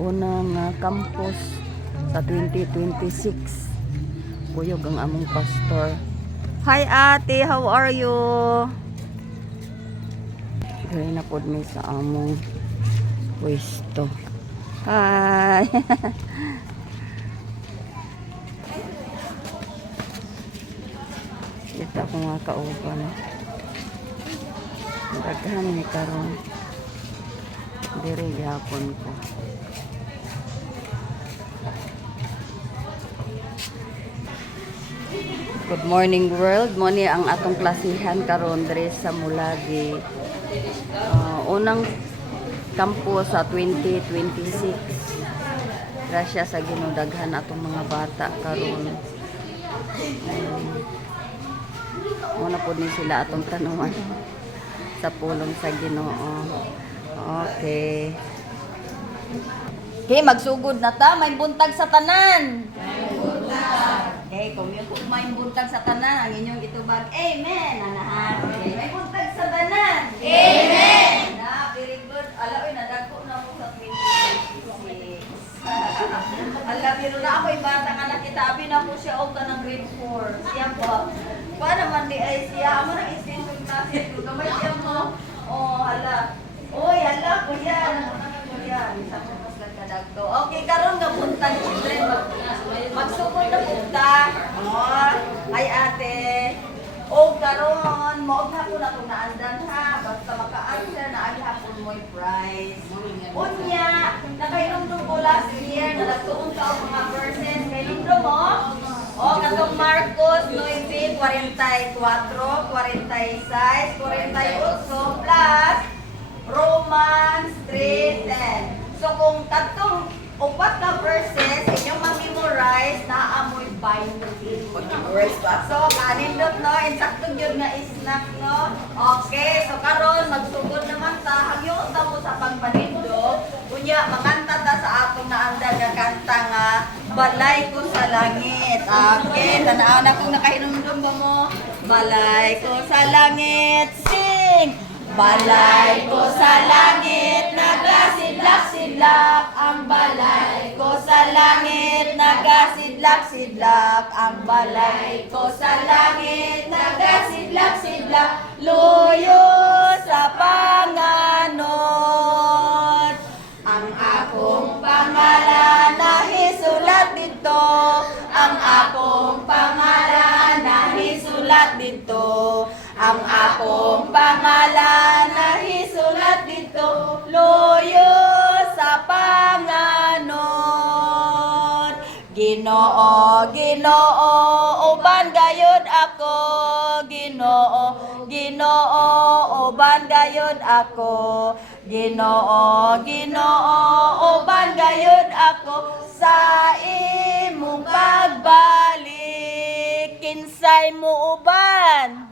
unang campus sa 2026. Kuyog ang among pastor. Hi ate, how are you? Dili na pod mi sa among pwesto. Hi. Kita ko nga kauban. Daghan ni karon. Dire gyapon ko. Good morning world. Mo ni ang atong klasihan karon dire sa Mulagi. Unang kampo sa 2026. Grasya sa Ginoo daghan atong mga bata karon. Muna po din sila atong tanungan sa pulong sa Ginoo. Okay. Okay, magsugod na ta. May buntag sa tanan. Okay, kung yung may buntag sa tanan, ang inyong itubag, Amen! Anahan. Okay, may buntag sa tanan. Amen! Na, very good. Alaoy, nadagko na ako sa 2026. Ala, pero na ako'y bata ka nakitabi na po siya o ka ng grade 4. Siya po. Paano man di ay siya? Amo nang extension classes ko. Kamay siya mo. Oh, hala. Uy, hala, kuya. Kuya. Isa po mas nagkadagto. Okay, karon nga buntag, children. Magsugod na punta. Oh, ay ate. O karon, maog na po na itong naandan ha. Basta maka-answer na agi hapon mo'y prize. Unya, nakainumdum ko last year na nagtuon ka ang mga verses. Kainumdum mo? O, katong Marcos 9, 44, 46, 48 plus Romans 3:10. So kung katong upat na verses inyong ma-memorize na amoy binding. So kanindot no, insakto gyud nga snack no. Okay, so karon magsugod naman ta hangyo ta mo sa pagpanindot. Unya manganta ta sa atong naandan nga kanta nga Balay Ko sa Langit. Okay, tanaw na kung nakahinumdum ba mo? Balay ko sa langit, sing! Balay ko sa langit, nagasidlak-sidlak ang balay ko sa langit, nagasidlak-sidlak ang balay ko sa langit, nagasidlak-sidlak, luyo sa panganod. Ang akong pangalan nahisulat dito, ang akong pangalan nahisulat dito, ang akong pangalan nahisulat dito, loyo sa panganod. Ginoo, Ginoo, uban gayud ako, Ginoo, Ginoo, uban gayud ako, Ginoo, Ginoo, uban gayud ako, sa imong pagbalik, kinsay mo uban?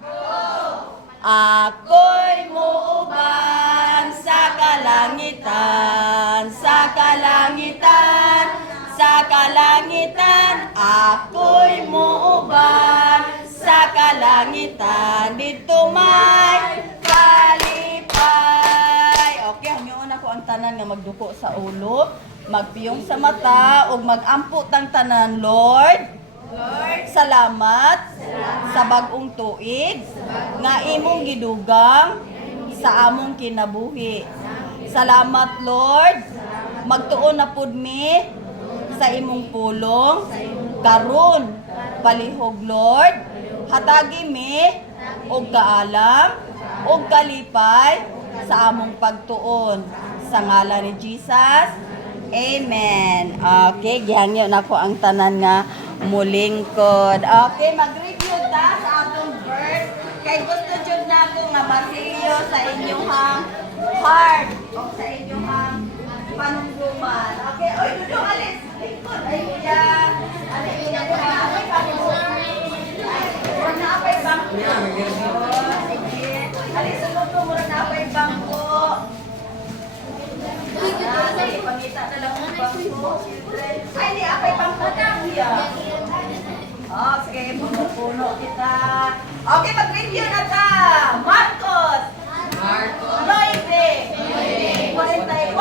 Ako'y muuban sa kalangitan, sa kalangitan, sa kalangitan. Ako'y muuban sa kalangitan, dito may kalipay. Okay, hangyoon ako ang tanan nga magduko sa ulo, magpiyong sa mata, ug magampo tang tanan, Lord. Lord, salamat sa bagong tuig nga imong gidugang sa among kinabuhi. Salamat Lord, magtuon na pud mi sa imong pulong karon palihog Lord, hatagi mi og kaalam og kalipay sa among pagtuon sa ngalan ni Jesus. Amen. Okay, gihangyo na ko ang tanan nga mulingkod. Okay, mag-review ta sa atong verse. Kay gusto jud nako nga masilyo sa inyong heart o sa inyong panungguman. Okay, oy, dudong alis. Lingkod. Ay, kuya. Ay, kuya, ay, panungguman. Mura na apay bangko. Sige. Alis, sunod ko, mura na apay bangko. Ay, pangita na lang ang bangko. Ay, di apay bangko na, kuya. Oh, sige, puno kita. Okay, mag-review na ta. Marcos 9, 44, 46,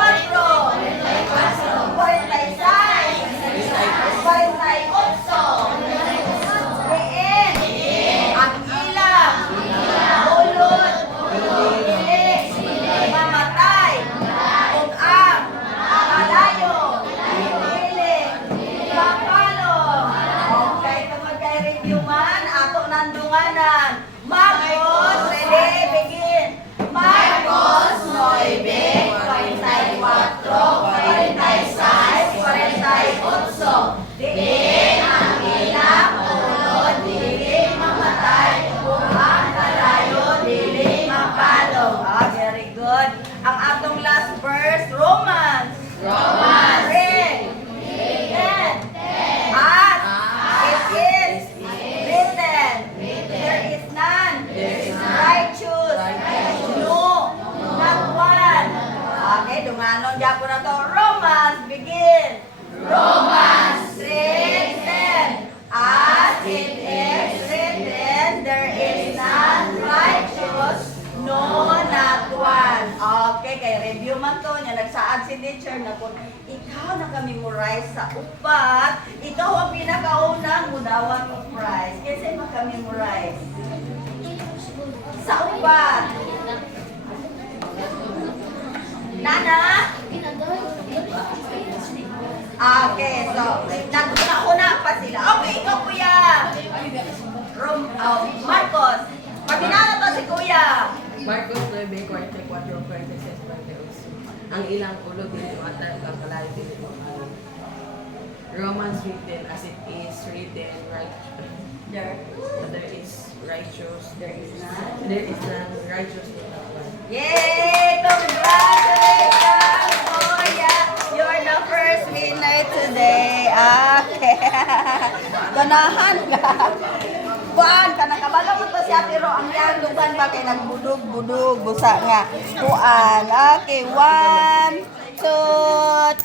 na to. Romans, begin. Romans 3:10. As it is written, there is none righteous, no, not one. Okay, kay review man to niya. Nagsaad si teacher na kung ikaw nakamemorize sa upat, ikaw ang pinakaunang mudawat of prize. Kasi makamemorize. Sa upat. Nana? Okay, so, naguna pa sila. Okay, ikaw kuya. Marcos. Pagkinala to si kuya. Marcos 9:44-46. Ang ilang ulo dito at ang kalayo dito. Romans written as it is written, right? There is righteous. There is none righteous. Yay! Congratulations, kuya! You're the first winner today. Okay. Ganahan ka. Kuan ka nakabalo mo to siya pero ang yang dugan ba kay nagbudog-budog busa nga. Kuan. Okay, 1, 2,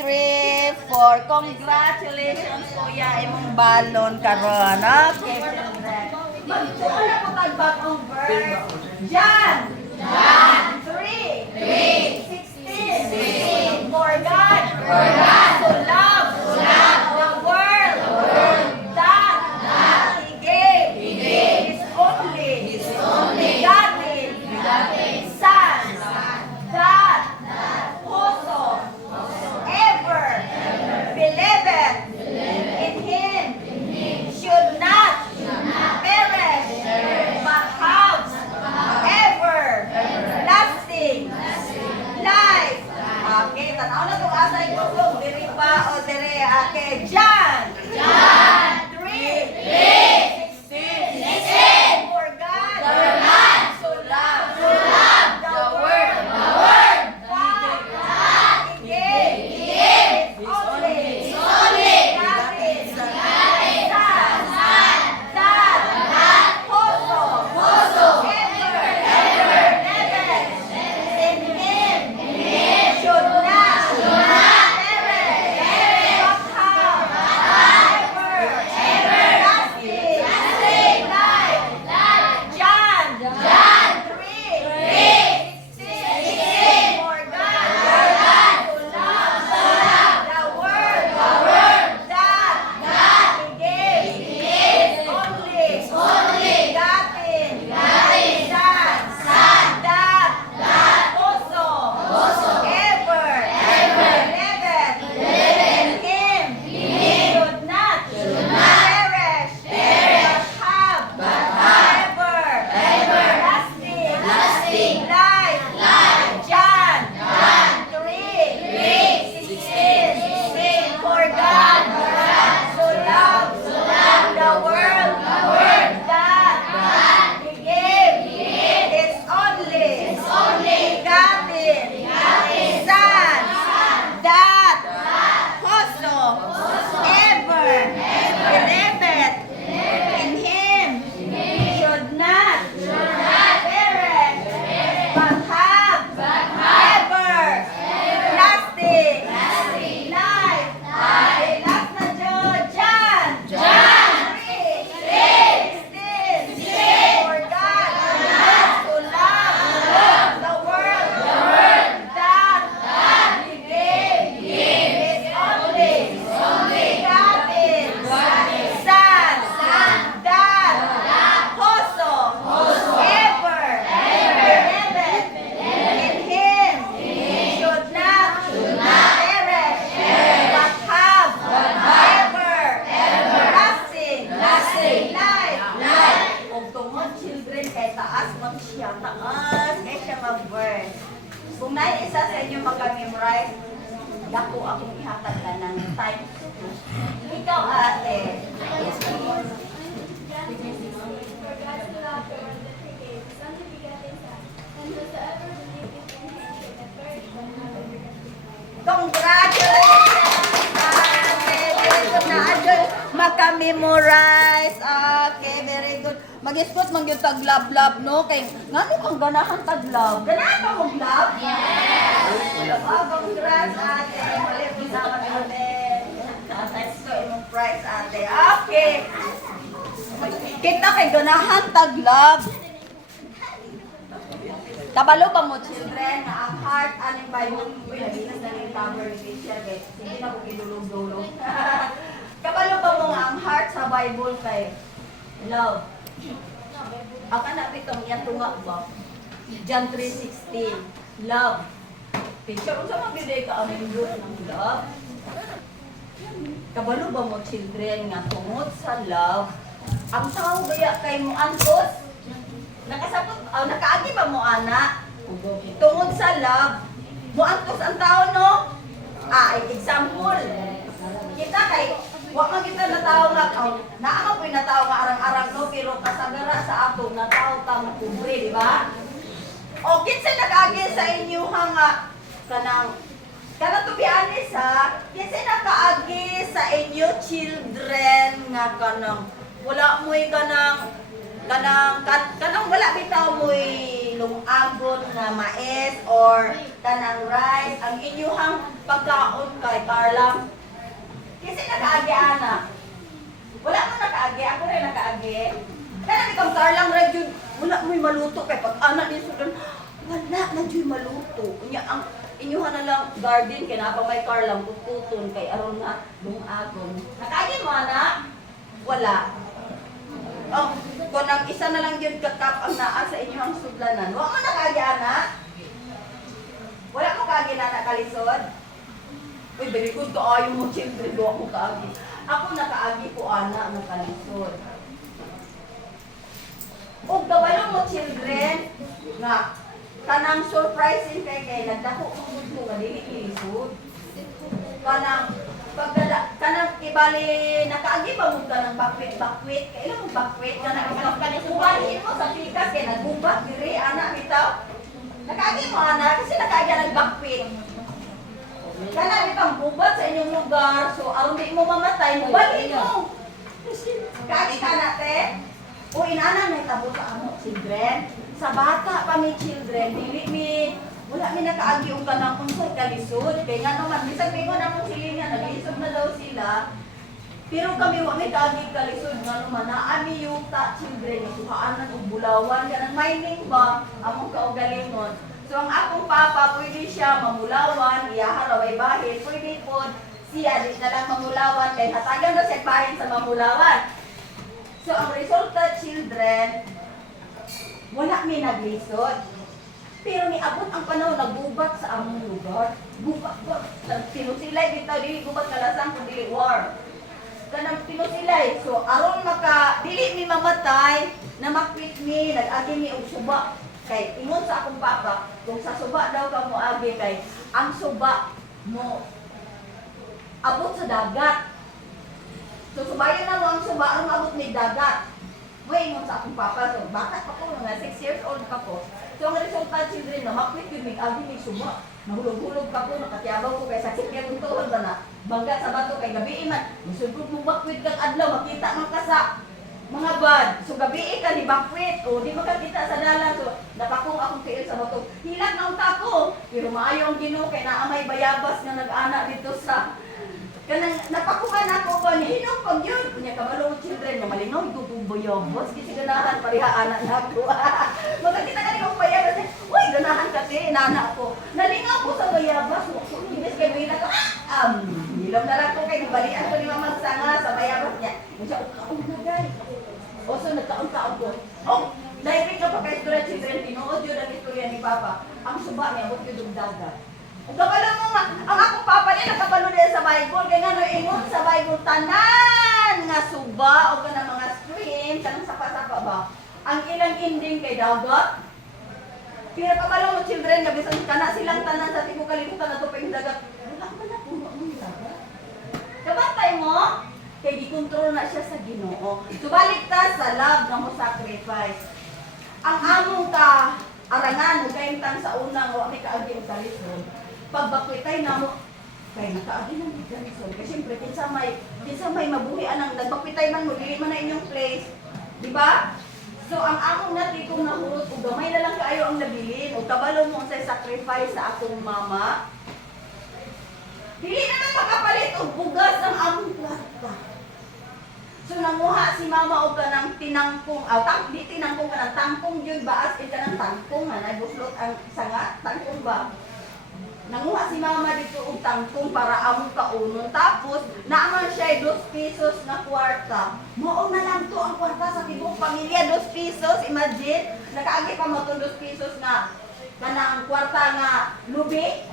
3, 4. Congratulations kuya imong balon karon. Okay. Magkuha na po tagbag ang verse. John 3:16. For God so loved the world that He gave His only begotten Son, that whosoever believeth in Him should not perish but have everlasting life. Okay, tanaw na itong asay ko kung diri pa o diri. Okay, John 3:16. For God so loved the world that He gave His only begotten Son, that whosoever believeth in Him should not perish but have everlasting life. John 3:16. For God so loved the world that He gave His only begotten Son, that whosoever believeth in Him should not perish but have everlasting life. John 3:16. For God so loved the world that He gave His only begotten Son, that whosoever believeth in Him should not perish but have everlasting life. Okay, last na John 3:16. For God so loved the world that He gave His only begotten Son, that whosoever believeth in Him should not perish but have everlasting life. Kung tungod children kay taas man siya, taas kay siya mag-verse. Kung na isa sa inyo mag-memorize, dako akong ihatag na ng time. Ikaw ate. Yes, please. For God so loved the world that He gave His only begotten Son, and whosoever believeth in Him should not perish but have everlasting life. Congratulations! Okay, very good na adyo. Makamemorize. Okay, very good. Mag-iskot man yung tag-love-love, no? Kay, ngano kang ganahan tag-love? Ganahan ka mag-love? Yes! Oh, congrats, ate. Mali po sa amin. Thanks ko imong prize, ate. Okay. Kita kay ganahan taglab. Kabalo ba mo, children, na ang heart aning Bible? Uy, naginas na yung cover ni teacher, guys. Hindi na ko idulog-dulog. Kabalo ba mo nga ang heart sa Bible kay love? Ang anak itong yan tunga ba? John 3:16. Love. Teacher, kung sa mga biday ka aming Diyos ng love? Kabalo ba mo, children, nga tungod sa love, ang tao gaya kay mo antos? Nakasapot, nakaagi ba mo, anak? Tungod sa love, mo antos ang tao, no? Example. Kita kay, wag man kita na tao nga, naama po'y na tao nga arang-arang, no? Pero kasagara sa ato, na tao tamo kubre, di ba? O, kinsa nakaagi sa inyo nga, kanang to be honest ha, kasi nakaagi sa inyo children nga kanang wala mo'y kanang wala bitaw mo'y lungagon na mais or kanang rice ang inyong pagkaon kay Carla. Kasi nakaagi ana. Wala mo nakaagi, ako rin nakaagi. Kanang ikaw Carla radyo wala mo'y maluto kay pag anak ni sudan wala na dyo'y maluto. Unya ang inyuhan na lang garden kay napang may car lang pututon kay aron na lungagon. Nakaagi mo anak? Wala. Oh, kung ang isa na lang yun kakap ang naa sa inyong sudlanan. Wa mo nakaagi anak? Wala mo kaagi na nakalisod? Uy, very good ka ayo mo children, wa mo kaagi. Ako nakaagi ko anak ng kalisod. O gawalo mo children nga kanang surprising kay nagdako ang gusto nga dili ilisod. Kanang kanang ibali nakaagi ba mo kanang bakwit kay ilang mo bakwit kanang kumain mo sa pikas kay nagubak diri ana bitaw. Nakaagi mo ana kasi nakaagi ang bakwit. Kana bitang bubat sa inyong lugar so aron di mo mamatay mo balik mo. Kaagi ka na te. O inana may tabo sa amo children. Sa bata pa mi children, wala mi nakaagi og kanang unsay kalisod. Kay nga naman, bisag mingon among silingan, naglisod na daw sila. Pero kami wa mi kaagi kalisod nga naman, naami yuta children, isuhaanan og bulawan, kanang mining ba, among kaugalingon. So ang akong papa, pwede siya mamulawan, iyaharaway bahin, pwede po siya, di na lang mamulawan, kay hatagan na siya bahin sa mamulawan. So ang resulta children, wala may naglisod. Pero niabot ang panahon, nagbubat sa among lugar. Gubat ba? Tinusilay bitaw, dili gubat kalasang kung dili war. Kanang tinusilay. So, aron dili mi mamatay, na makwit mi, nag-agi mi og suba. Kay, ingon sa akong papa, kung sa suba daw ka mo agi kay, ang suba mo, abot sa dagat. So, subayan na mo ang suba, aron abot ni dagat. May ingon sa akong papa, so bata pa ko, mga 6 years old pa ko. So ang resulta children na makwit yun, may agi may suba. Nahulog-hulog pa ko, nakatiyabaw ko kay sakit kaya kung tuhod ba na. Bangga sa bato kay gabi man. Musugod mo bakwit kang adlaw, makita man ka sa mga bad. So gabi ka ni bakwit, o di makakita sa dalan. So napakong akong tiil sa bato. Hilat na unta ko. Pero maayo ang Ginoo kay naamay bayabas nga nag-ana dito sa kanang napakuhan ako ba ni hinom pag yun. Kunya kabalo mo children, mamalinaw ito kong bayabas. Kasi ganahan pariha anak na ako. Magkakita ka rin akong bayabas. Uy, ganahan kasi, inana ako. Nalingaw ko sa bayabas. Imbes kay Wina ko, nilam na lang ko kay nabalian ko ni Mama Sanga sa bayabas niya. Siya, kaon na guys. O so, nagkaon-kaon ko. Oh, dahil ka pa kay istorya children, tinuod yun ang istorya ni Papa. Ang suba niya, huwag yun yung dagat. Kung kapala mo nga, ang akong papa niya nakapalo din sa Bible, kaya nga no ingon sa Bible, tanan nga suba o ka ng mga stream, tanang sapa-sapa ba? Ang ilang ending kay dagat. Pero kapala mo children, nabisan ka na silang tanan sa tibo kalimutan na ito pa yung dagat. Wala ka na puno mo yung dagat. Kabantay mo, kay di-control na siya sa Ginoo. Subalik ta sa love na mo sacrifice. Ang among ka arangan mo kayong tan sa unang wa may kaagi og kalisod. Pagbakwitay na mo kay nakaagi ng kalisod. Kasi syempre kinsa may mabuhi anang nagbakwitay man mo dili man na inyong place, di ba? So So ang akong natikong nahurot ug gamay na lang kaayo ang nabilin ug kabalo mo sa sacrifice sa akong mama. Dili na lang makapalit og bugas ang among kwarta. So nanguha si mama og kanang tinangkong, di tinangkong kanang tangkong gyud baas kay kanang tangkong na buslot ang sanga, tangkong ba. Nanguha si mama dito og tangkong para among kaunon. Tapos naaman siya 2 pesos na kwarta. Mao na lang to ang kwarta sa tibuok pamilya, 2 pesos. Imagine, nakaagi pa mo 2 pesos na kanang kwarta nga lubi.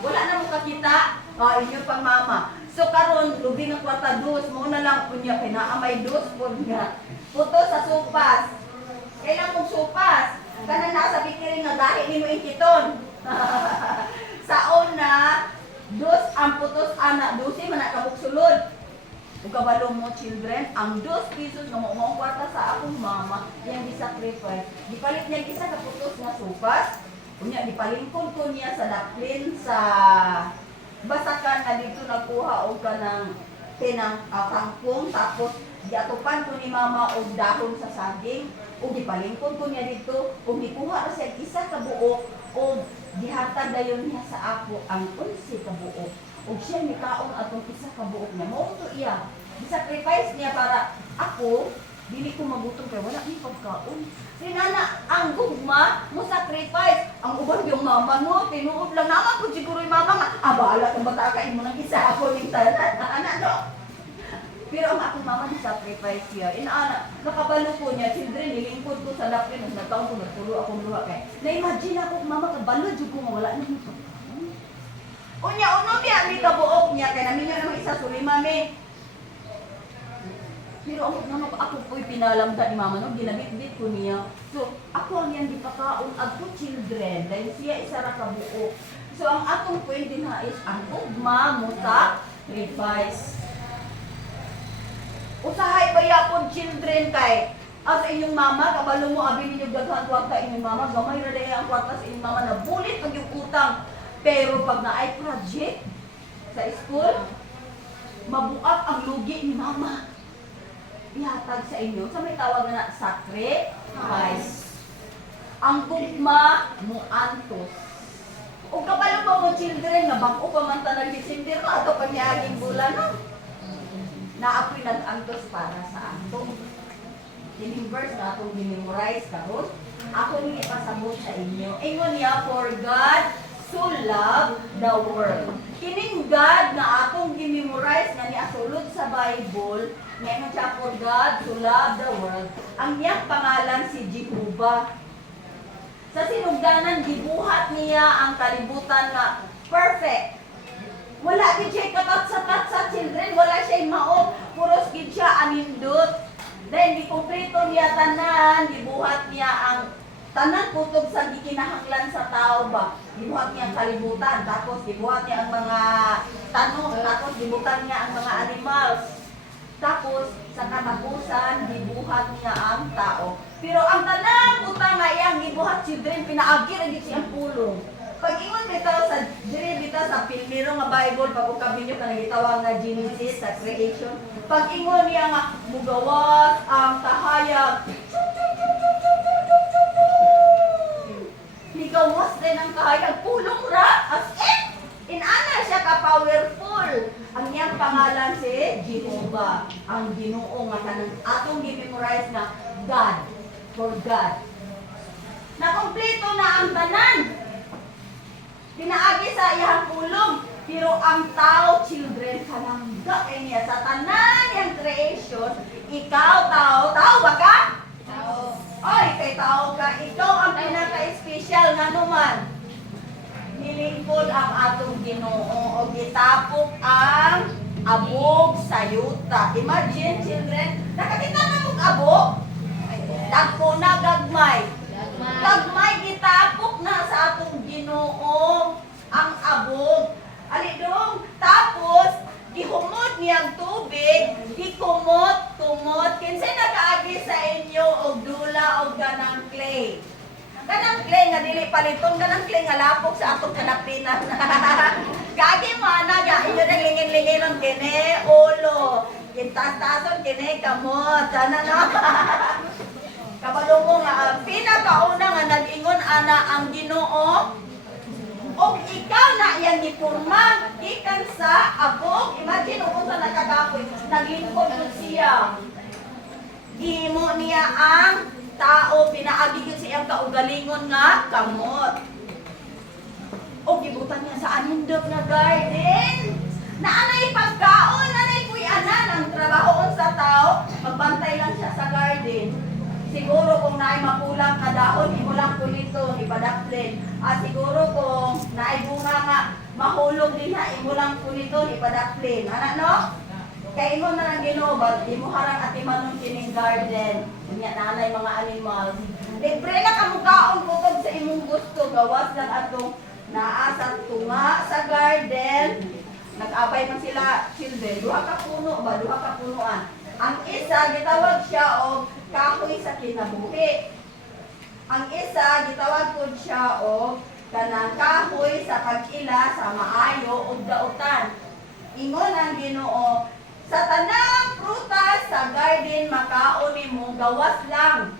Wala na mo kakita. Inyo pang mama. So karon lubi nga kwarta 2, mo na lang kunya kay naa may 2 pud nga. Puto sa supas. Kailan mong supas? Kana nasa bikiri nga dahi nimo ikiton. Sa una, 2 ang putos anak, 12 man kabuksulod. Ug kabalo mo children, ang 2 pesos nga mao kwarta sa akong mama, yang gisacrifice. Gipalit niya isa ka putos nga supas. Unya dipalingkod ko niya sa daplin sa basakan na dito nakuha og kanang kangkong, tapos giatupan ko ni mama og dahon sa saging ug gipalingkod ko niya dito ug gikuha ra siya isa ka buok ug gihatag dayon niya sa ako ang 11 ka buok ug siya mikaon atong isa ka buok niya mao to iya gisacrifice niya para ako dili ko magutom kay wala ni pagkaon. Sinana ang gugma mo sacrifice ang uban yung mama mo tinuod lang naman ko siguro yung mama nga abala kung bata ka imo nang isa ako ning tanan ana no. Pero ang akong mama ni sacrifice siya. Inaana, nakabalo ko niya, children, nilingkod ko sa lapin, nagtaon ko, nagtulo akong luha kay. Na-imagine ako, mama, kabalo, dyan ko mawala na nito. Unya, niya, may kabuok niya, kaya namin niya naman isa, suli, mami. Pero ako po'y pinalamda ni mama, no? Ginabit-bit ko niya. So, ako ang yan dipakaon, ako children, dahil siya isa ra kabuok. So, ang atong pwede na is, ang ugma mo sacrifice. Usahay pa yapon children kay as inyong mama, kabalo mo abi ninyo daghan kwarta inyong mama, gamay ra day ang kwarta sa inyong mama na bulit pag yung utang. Pero pag naay project sa school, mabuak ang lugi ni mama. Ihatag sa inyo sa may tawag na sacrifice. Ang gugma mo antos. O kabalo mo children nga bang-o pa man tanang December ato pa niaging bulan no? Na ako'y nag-antos para sa ato. Yung verse na atong memorize karon, ako nang ipasabot sa inyo. Ingon niya, for God so loved the world. Kining God na atong gimemorize nga niya sulod sa Bible, ngayon siya, for God so loved the world. Ang niyang pangalan si Jehovah. Sa sinugdanan, gibuhat niya ang kalibutan na perfect. Wala din siya katatsa-tatsa children, wala siya mao, puros gid siya anindot. Then gikumpleto niya tanan, gibuhat niya ang tanan kutob sa gikinahanglan sa tao ba. Gibuhat niya ang kalibutan, tapos gibuhat niya ang mga tanong, tapos gibuhat niya ang mga animals. Tapos sa katapusan, gibuhat niya ang tao. Pero ang tanan utang nga iyang gibuhat children, pinaagi ra gid siyang pulong. Pag-ingon bitaw sa bitaw sa pilmiro nga Bible, pag ukabin nyo ka nagitawag nga Genesis sa creation, pag-ingon niya nga mugawas ang kahayag, ligawas din ang kahayag, pulong ra, as in ana siya ka-powerful. Ang niyang pangalan si Jehovah, ang Ginoo nga kanang atong gi-memorize na God, for God. Nakompleto na ang tanan. Pinaagi sa iyang pulong, pero ang tao, children, kalangga niya sa tanan yung creation. Ikaw, tao ba ka? Tao. Oy, kay tao ka. Ikaw ang pinaka-espesyal nga naman. Nilingkod ang atong Ginoo o gitapok ang abog sa yuta. Imagine, children, nakakita na mong abog? Dagko na gagmay. Gagmay gitapok na sa atong Ginoo ang abog. Ali dong, tapos gihumot niyang tubig, gikumot, kinsay nakaagi sa inyo og dula og ganang clay. Ganang clay nga dili paliton, ganang clay nga lapok sa atong kanapinan. Gagi mana ga inyo nang lingin-linginon kini ulo. Kintas-tason kini kamot. Sana no. Kabalo mo nga ang pinakauna nga nag-ingon ana ang Ginoo og ikaw na iyang gipurma gikan sa abog. Imagine kung sa nakagapoy naglingkod gud siya. Gihimo niya ang tao, pinaagi gyud sa iyang kaugalingon nga kamot. O gibutan niya sa anindot nga garden. Naanay pagkaon, nanay puy-anan ang trabahoon sa tao, magbantay lang siya sa garden. Siguro kung naay mapulang na dahon, imo lang pulito, ipadaplin. Siguro kung naay bunga nga mahulog din na, imo lang pulito, ipadaplin. Ano no? Kaya imo na lang Ginoo, imo harang atimanon kining garden. Unya nanay mga animals. Libre na kamukaon putod sa imong gusto, gawas lang atong naa sa tunga sa garden. Nag-abay man sila children, duha ka puno ba, duha ka punuan. Ang isa gitawag siya og kahoy sa kinabuhi. Ang isa gitawag pud siya og kanang kahoy sa pag-ila sa maayo ug dautan. Ingon ang Ginoo, sa tanang prutas sa garden makaon nimo gawas lang.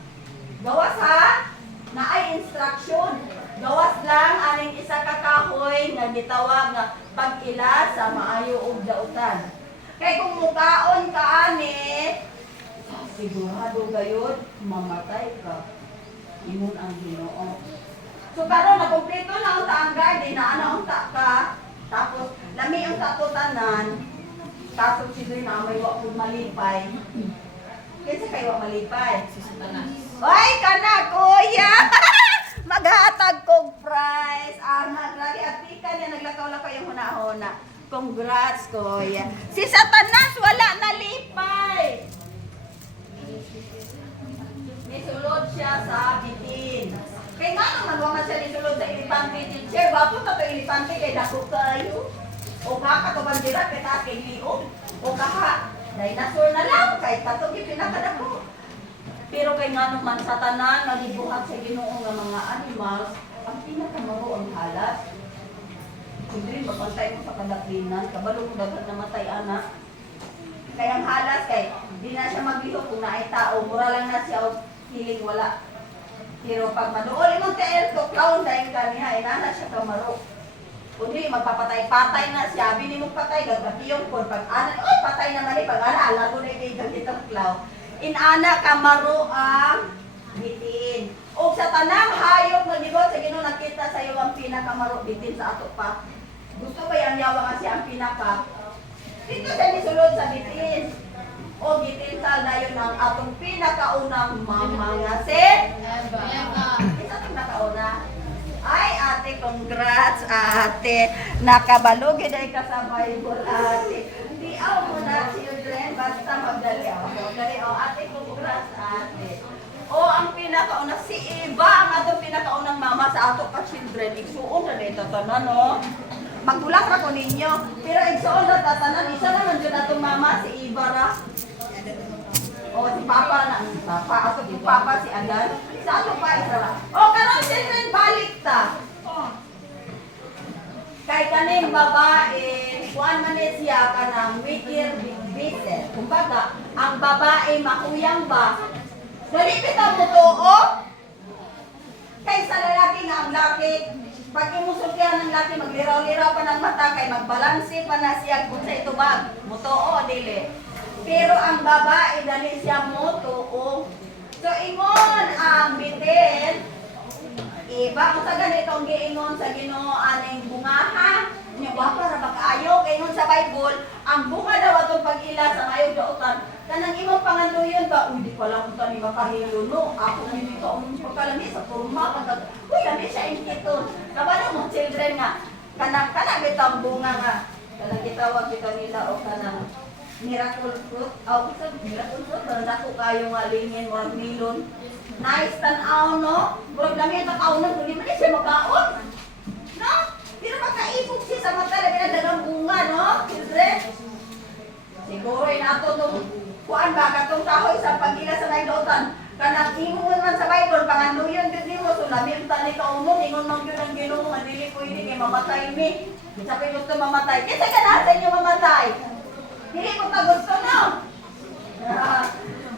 Gawas ha? Naay instruction. Gawas lang aning isa ka kahoy nga gitawag nga pag-ila sa maayo ug dautan. Kay kung mukaon ka ani, sigurado gayud mamatay ka. Ingon ang Ginoo. So karon nakumpleto na ang taang garden na ana unta ka, tapos lami ang tatutanan, kaso si Doy na may wa pud malipay. Kinsa kay wa malipay? Si Satanas. Oy, kana kuya! Maghatag kong prize. Grabe, atika niya. Naglakaw-lakaw yung huna-huna. Congrats, kuya. Si Satanas, wala nalipay. Nisulod siya sa bitin. Kaya nga naman, wala siya nisulod sa elepante. Sir, wapo na ito elepante kay dako kayo. O kaka to bandira kay kay liog. O kaka, dinosaur na lang. Kahit katong ipinakadako. Pero kay nga naman sa tanan, nagibuhat sa Ginoo nga mga animals, ang pinakamaro ang halas. Siyempre, mapantay mo sa kadaplinan, kabalo mo dapat namatay anak. Kaya ang halas kay, di na siya maglihok kung naay tao, mura lang na siya o hiling wala. Pero pag maduol imong tael to clown dahil kaniha, inana siya kamaro. Kundi magpapatay-patay na siya, bini mo patay, gagapiyong po, pag anan, oh patay na mali, pag ana, alago na yung gagitang clown. Inana kamaro ang bitin. O sa tanang hayop nga gibot sa Ginoo nakita sa iyo ang pinakamaro bitin sa ato pa. Gusto ba yang yawa kasi ang pinaka? Dito sa nisulod sa bitin. O bitin sa dayon ang atong pinakaunang mama nga si Eva. Isa tong nakauna. Ay ate, congrats ate. Nakabalog gid ka sa Bible ate. Hindi mo na children, basta magdali ako. Magdali ako, ate, congrats ate. O, ang pinakauna, si Eva, ang atong pinakaunang mama sa ato ka children. Igsuon na ito tanan, no? Magulak ra ko ninyo. Pero igsuon na tatanan, isa naman dyan atong mama, si Eva ra. O, si Papa na. Papa, ato si Papa, si Adan. Sa ato pa, isa ra. O, karon children, balik ta. Kay kaning babae, kuan man siya kanang wicked bitter. Kumbaga, ang babae makuyang ba? Dali bitaw mo to, oh? Kay sa lalaki nga ang laki, pag imusukyan ng laki, magliraw-liraw pa ng mata, kay magbalanse pa na siya kung sa itubag. Mutuo, dili. Pero ang babae, dali siya mutuo. So, ingon ang bitin, iba kung sa ganitong giingon sa Ginoo aning bungaha, nya wapa ra makaayo kay ingon sa Bible, ang bunga daw atong pag-ila sa mayong dautan, kanang imong panganuyon ba, uy di pala ko tani makahilo no, ako ni dito ang pagkalami sa turma kag uy lami siya inkito. Kabalo mo children nga kanang bitang bunga nga kanang gitawag kita nila o kanang miracle fruit, isa miracle fruit, nako kayo nga lingin mo milon. Nice tan-aw, no? Murag lami ang takaunan, hindi man siya magkaon. No? Pero magkaipog siya sa mata, labi na dagang bunga, no? Children? Siguro inato itong kuan ba, katong kahoy sa pag-ila sa naidautan. Kanang ingon man sa Bible, panganuyon din mo, so lami ang tali kaunon, ingon man yun ang Ginoo, madili ko hindi kay mamatay mi. Sa gusto mamatay. Kasi ka na sa inyo mamatay. Hindi ko ka gusto, no?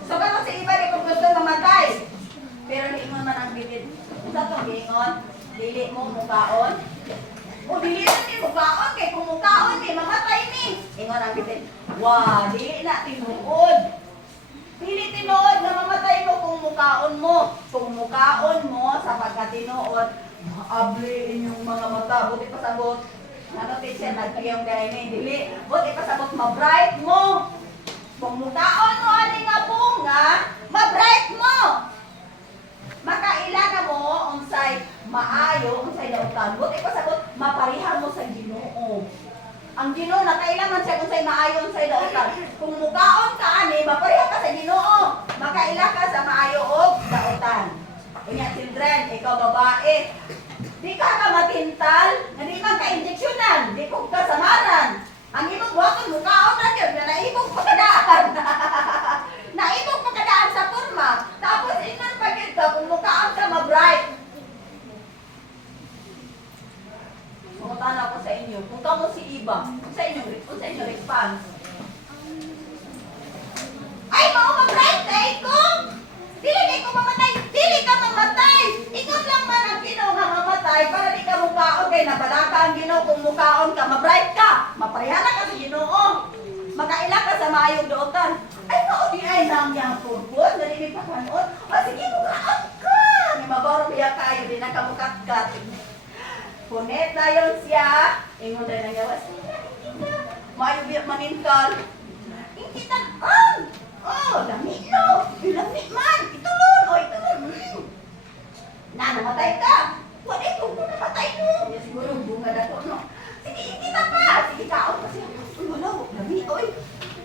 So, kano si iba, di ko gusto mamatay. Pero ingon man ang bilid. Unsa tong giingon? Dili mo mukaon. O dili na ni mukaon kay kung mukaon ni mamatay ni. Ingon ang bilid. Wa, dili na tinuod. Dili tinuod na mamatay mo kung mukaon mo. Kung mukaon mo sa pagkatinuod, maabli inyong mga mata. Buti pasabot. Ano teacher, nagpiyong dahil ni dili. Buti pasabot, ma-bright mo. Kung mukaon mo ani nga bunga, ma-bright mo. Makailangan mo unsay maayo, unsay dautan. Buti pasabot, maparihan mo sa Ginoo. Ang Ginoo na kailangan siya unsay maayo, unsay dautan. Kung mukaon ka ani, maparihan ka sa Ginoo. Makaila ka sa maayo og dautan. Unya children, ikaw babae, di ka matintal, hindi man ka-injeksyonan, di ko ka samaran. Ang imong buhaton mukaon na yun, na naibog pagkadaan. Naibog pagkadaan sa kurma. Tapos inan pa yun ka, kung mukaon ka ma-bright. Mungutan ako sa inyo, kung kamo si Iba, kung sa inyo response. Ay, mao ma-bright na ikong! Dili kay ko mamatay, dili ka mamatay. Ikaw lang man ang Ginoo nga mamatay para di ka mukaon kay nabalaka ang Ginoo kung mukaon ka, ma-bright ka, maparehana ka sa Ginoo. Makaila ka sa maayong duotan. Ay mao di ay nang yang purpose na dili pa kanon. O sige mukaon ka. Ni mabaro biya kayo di na ka mukatkat. Punet na yun siya. Ingon na nang yawas. Maayo biya manintal. Ingkitan ang. Oh, lami no. Lami man. Itulon. O, itulon. Na, namatay ka. Wala ito kung namatay mo. Siguro bunga na to, no? Sige, kita pa. Sige, kaon kasi. Uy, wala. Lami, oy.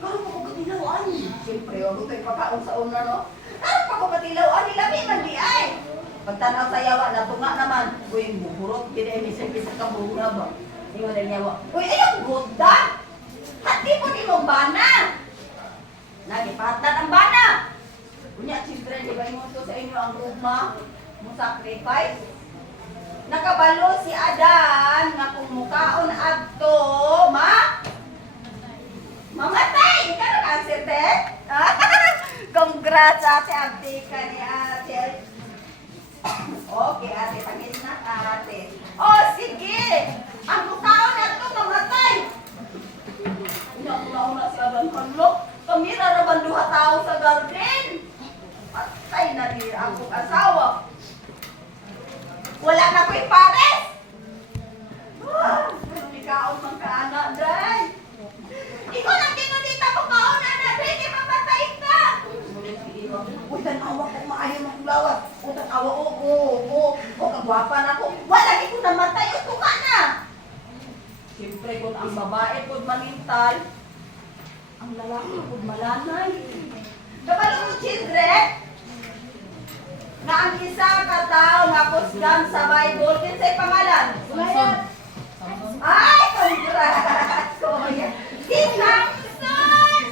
Karon ko katilawan. Siyempre, wag ko kayo pakaon sa una, no? Karon pa ko katilawan. Lami man di ay. Pagtanaw sa yawa, natunga naman. Uy, buhurot. Pinay-misip-isa ka bunga ba? Ingon na yawa. Uy, ayong goda. Hati po ni mong bana. Nagipatan ang bana. Kunya, children, di ba yung gusto sa inyo ang rugma? Mo sacrifice? Nakabalo si Adan nga kung mukaon adto, mamatay! Ika na cancer death? Congrats, ate. Abdika ni ate. Okay, ate. Pangin na, ate. Oh, sige! Ang mukaon adto, mamatay! Una si Adan, hanlo. Kami naraban duha tao sa garden. Patay na rin akong asawa. Wala na ko'y pares. Ikaw mang kaanak, day. Ikaw lang kinunita mo kaon, anak, day. Di mapatay ka. Uy, tanawa ko maayo ng lawas. O, tanawa o, kagwapa na ko. Wala, ikaw namatay. O, tuka na. Siyempre, kung ang babae kung manintal, ang lalaki kung malanay. Kapag ang children, nga ang isa ka tao nga kusgan sa Bible, kinsay pangalan? Samson. Ay, congrats! Si Samson!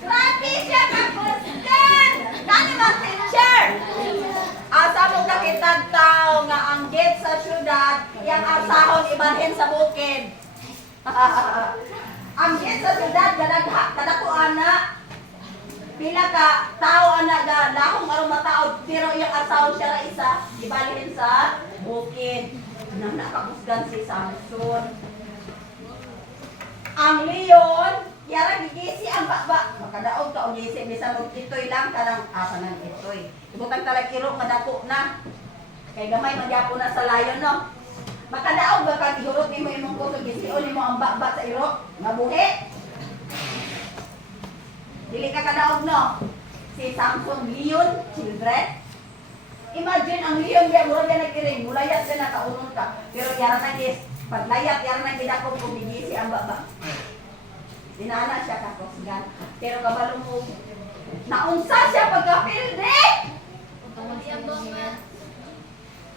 Grabe siya ka kusgan! Kani man teacher? Asa mo nakitag tao nga ang gate sa syudad, yang asahon ibalhin sa bukid. Ang gate sa syudad, kadako anak. Pila ka tao ana ga lahong aron mataod pero yung asahon siya ra isa ibalhin sa bukid. Nang nakapusgan si Samson. Ang leon, yara gigisi ang bakba. Makadaog ka og gisi bisan og itoy lang kanang asa nang itoy. Ibutang talag iro madako na. Kay gamay magyapo na sa layon no. Makadaog ba kang ihurot nimo imong kuso gisi o nimo ang bakba sa iro nga buhi. Dili ka kadaog no. Si Samson leon, children. Imagine ang leon diya mura diya nagkiring, mulayat siya nakaunon ka. Pero yara na gis, paglayat yara na gidakog kumigisi ang baba. Dinana siya kakusgan. Pero kabalo mo, naunsa siya pagkapilde.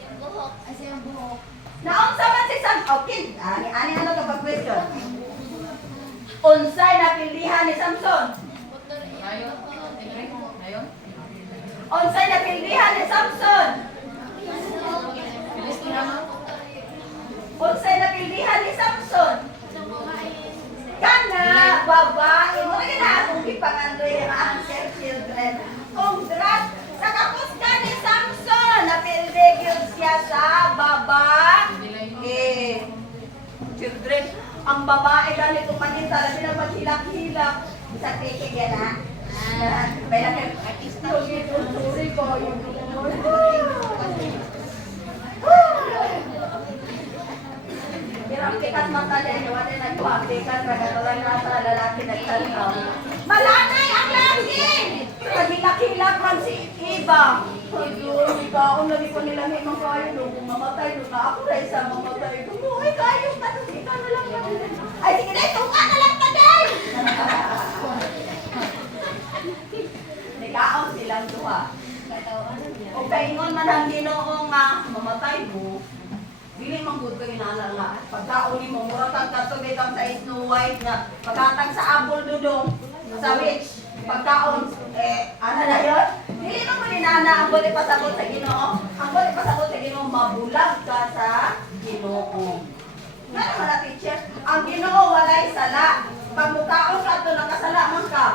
Yung buhok. Ay, siyang buhok. Naunsa man si Samson. Okay, ani ano ka pag question? Unsay napildihan ni Samson? Ngayon? Ngayon? Unsay napildihan ni Samson? Filistina mo? Unsay napildihan ni Samson? Kana, babae mo na ginatong ipangandoy ang answer children. Congrats sa kapuskan ni Samson! ang babae galit kung manita, labi na maghilak-hilak. Sa titig yan ha. May lang artista. Sorry ko. Pero ang pikas mata din, yung wala nagkuha, pikas, magkatulang nasa lalaki nagsalitaw. Malanay ang lagi! Paghilak-hilak man si Iba. Ayun, ikaw, lagi ko nilang himang kayo nung mamatay doon na ako na isa mamatay doon. Ay, kayo, tanong ikaw na lang. Ay, sige na, tunga na lang pa din! Nikaon silang duha. O kaingon man ang Ginoo nga mamatay mo, dili man gud ko inaalala. Pagkauli mo muratag kadto bitang sa Snow White nga paghatag sa apple dudong sa witch. Pagkaon ana na yon. Dili man ko inana ang bote pasabot sa Ginoo. Ang bote pasabot sa Ginoo mabulag ka sa Ginoo. Ngano man teacher, ang Ginoo walay sala. Pag mukaon ka to nakasala man ka.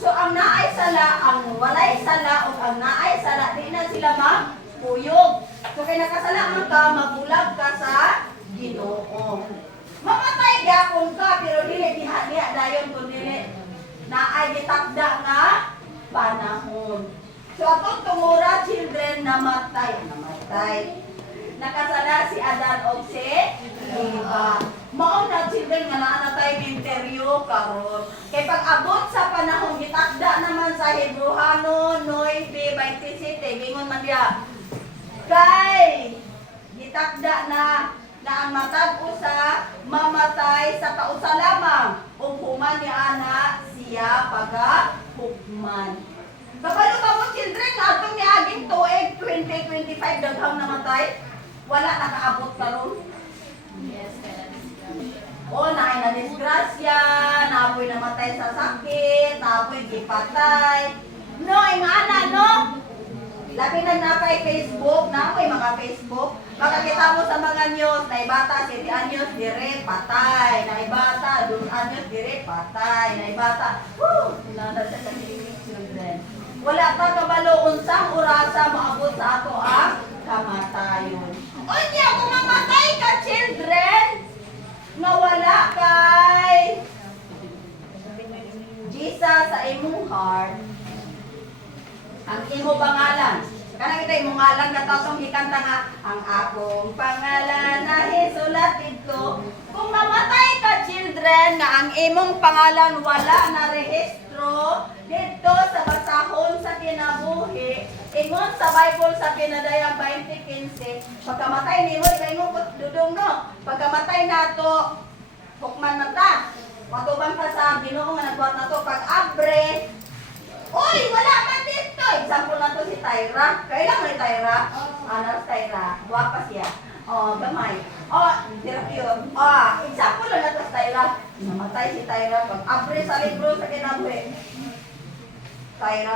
So ang naay sala, ang walay sala o ang naay sala, di na sila magpuyog. So kay nakasala man ka, mabulag ka sa Ginoo. Mamatay gyapon ka pero dili diha dayon kun dili naay gitakda nga panahon. So atong tungura children namatay. Nakasala si Adan og si Eva. Mao na children nga naa na tayo interview karon. Kay pag abot sa panahon gitakda naman sa Hebreano 9:27 gingon man diya. Kay gitakda na ang matag usa mamatay sa kausa lamang ug human ni ana siya pagahukman. Kabalo ba mo children nga atong niaging tuig 2025 daghang namatay? Wala nakaabot karon. Yes, O, naay na disgrasya, naapoy namatay sa sakit, naapoy gipatay. No, ingana, no? Labi na kay Facebook, naapoy mga Facebook. Makakita mo sa mga news, naibata 7 anyos, dire, patay. Naibata 2 anyos, dire, patay. Naibata, sinanda siya sa children. Wala pa kabalo, unsang orasa maabot sa ato ang kamatayon. Unya, kung mamatay ka, children, nga wala kay Jesus sa imong heart, ang imo pangalan. Kanang kita imong ngalan katatong gikanta nga ang akong pangalan na hisulat dito. Kung mamatay ka children nga ang imong pangalan wala na rehistro dito sa basahon sa kinabuhi, ingon sa Bible sa Pinadayang 20:15, pagkamatay nimo ingon ko dudong no, pagkamatay nato hukman man ta. Matubang ka sa Ginoo nga nagbuhat nato pag abre. Uy, wala man dito. Example na to si Tyra. Kailan mo ni Tyra? Ano Tyra? Guwapa siya. Oh, gamay. Oh, dirapyo. Oh, example na to si Tyra. Namatay si Tyra pag abre sa libro sa kinabuhi. Tyra.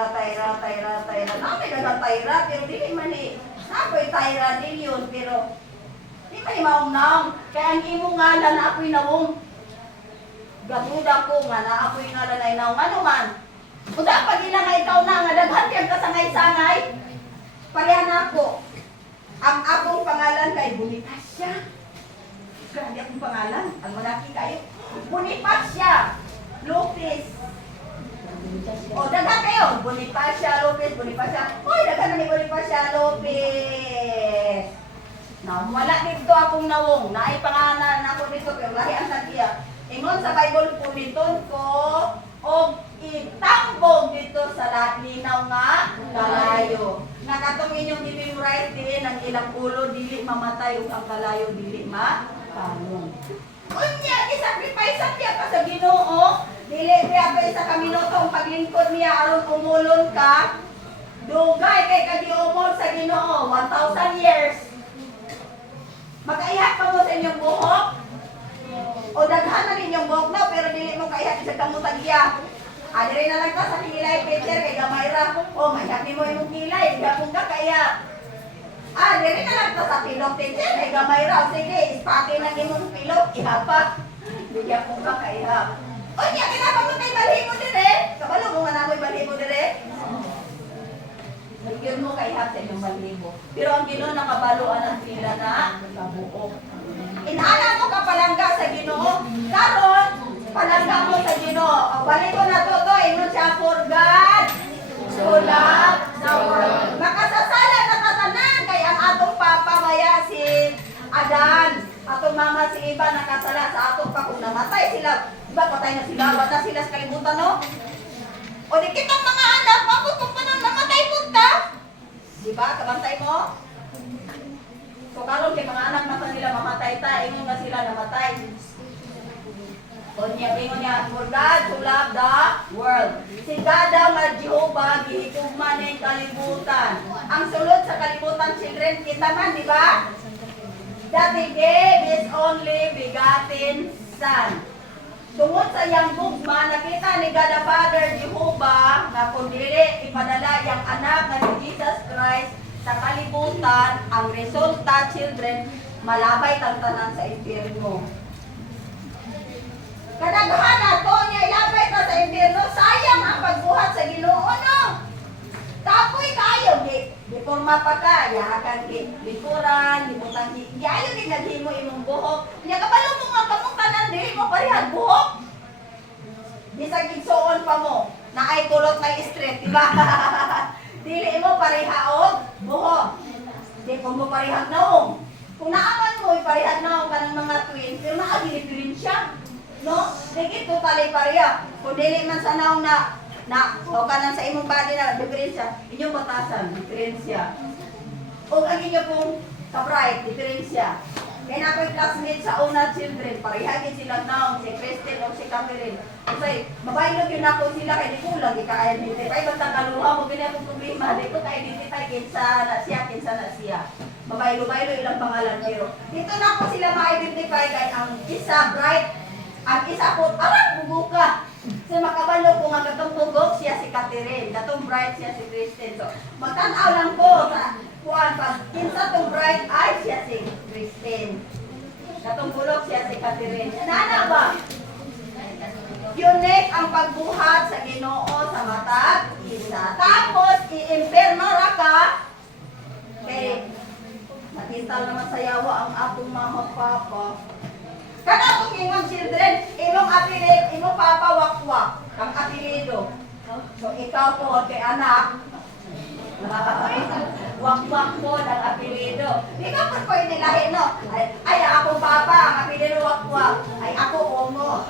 Namin na Tyra, pero dili man ni. Napoy Tyra din yun, pero di man ni maunang. Kaya ang imong ngalan na ako'y nawong. Gamuda ko nga na ako'y ngalan ay nawong. Ano man? Kung dapat ilang nga ikaw na nga, daghan kayang kasangay-sangay. Parehan ako. Ang akong pangalan kay Bonifacia. Grabe akong pangalan. Ang malaki kayo. Bonifacia Lopez. O, daghan kayo. Bonifacia Lopez. Uy, daghan na ni Bonifacia Lopez. Now, wala dito akong nawong. Naay pangalan ako dito, pero lahi ang sagiya. Ingon sa Bible, puliton ko o itambog dito sa linaw nga kalayo. Nakatong inyong i-memorize din ang ilang ulo dili mamatay ug ang kalayo dili makanong. Unya gisacrifice niya ka sa Ginoo, dili kaya pa isa ka minuto ang paglingkod niya aron umulon ka. Dugay kay kagiumol sa Ginoo 1,000 years. Makaihat pa mo sa inyong buhok? O daghan na ninyong buhok na pero dili mo kaihat sa kamutag iya. Adire na lang ka sa kilay, Peter, kay Gamayra. O, mayaki mo yung kilay, gapong ka kaya. Adire na lang ka sa pilok, Peter, kay Gamayra. Sige, ispake na imong pilok, ihapa. Bigyan mo ka kaya. O, niya, kinapa mo tayo balhin mo dire. Kabalo mo nga na ako'y balhin mo dire. Bigyan mo kay ihap sa inyong balhin mo. Pero ang Ginoo nakabaloan ang pila na kabuok. Inana mo ka palangga sa Ginoo. Karon, palangga mo sa Ginoo. O, balik ko na to, ingon siya, for God so loved the world. Makasasala na tatanan kay ang atong papa maya si Adan. Atong mama si Eva nakasala sa atong pa kung namatay sila. Diba patay na sila, wala sila sa kalibutan, no? O di kitang mga anak, mabot kung pa nang namatay punta. Diba, kabantay mo? So karon kay mga anak na nila mamatay ta, ingon na sila namatay. Kunya ingon niya, for God to love the world. Si God daw nga Jehovah gihigugma ning kalibutan. Ang sulod sa kalibutan, children, kita man, di ba? That He gave His only begotten Son. Tungod sa iyang gugma, nakita ni God the Father Jehovah na kung dili ipadala iyang anak na si Jesus Christ sa kalibutan, ang resulta, children, malabay tantanan sa impyerno. Kadaghan na to niya ilabay ta sa impyerno, sayang ang pagbuhat sa Ginoo, no? Tapoy kayo, di forma pa ka, yakan likuran, libutang ayo di naghimo imong buhok. Nya kabalo mo nga kamong tanan dili mo parehas buhok. Bisag igsuon pa mo, na ay kulot na straight, di ba? Dili mo pareha og buhok. Di ko mo parehas naong. Kung naaman mo iparehas naong kanang mga twin, pero naagi diferensya. No? Dili totally pareha. Kung dili man sa naong o kanan sa imong body na diferensya, inyong batasan, diferensya. O ang inyo pong ka-bright, diferensya. Kaya na ako'y classmate sa una children, parehagin silang naong, si Kristen o si Cameron. Kasi, mabaylog yun ako sila, kaya di ko lang ika-identify. Basta kaluha mo, ganyan akong problema, di ko ka-identify kinsa na siya. Mabaylo-baylo ilang pangalan, pero dito na ako sila ma-identify kaya ang isa bright, ang isa po, bubuka. So makabalo ko nga katong tugok siya si Catherine, katong bright siya si Kristen. So magtanaw lang ko sa kuan pag kinsa tong bright ay siya si Kristen. Katong bulok siya si Catherine. Nana ba? Unique ang pagbuhat sa Ginoo sa matag isa. Tapos i-imperno ra ka kay nakita naman sa yawa ang atong mama papa. Kada kung ingon children, imong apelido, imong papa wakwak, ang apelido. So ikaw po kay anak, wakwak po ang apelido. Di ka po pwede lahin, no? Ay ako papa, ang apelido wakwak. Ay ako omo.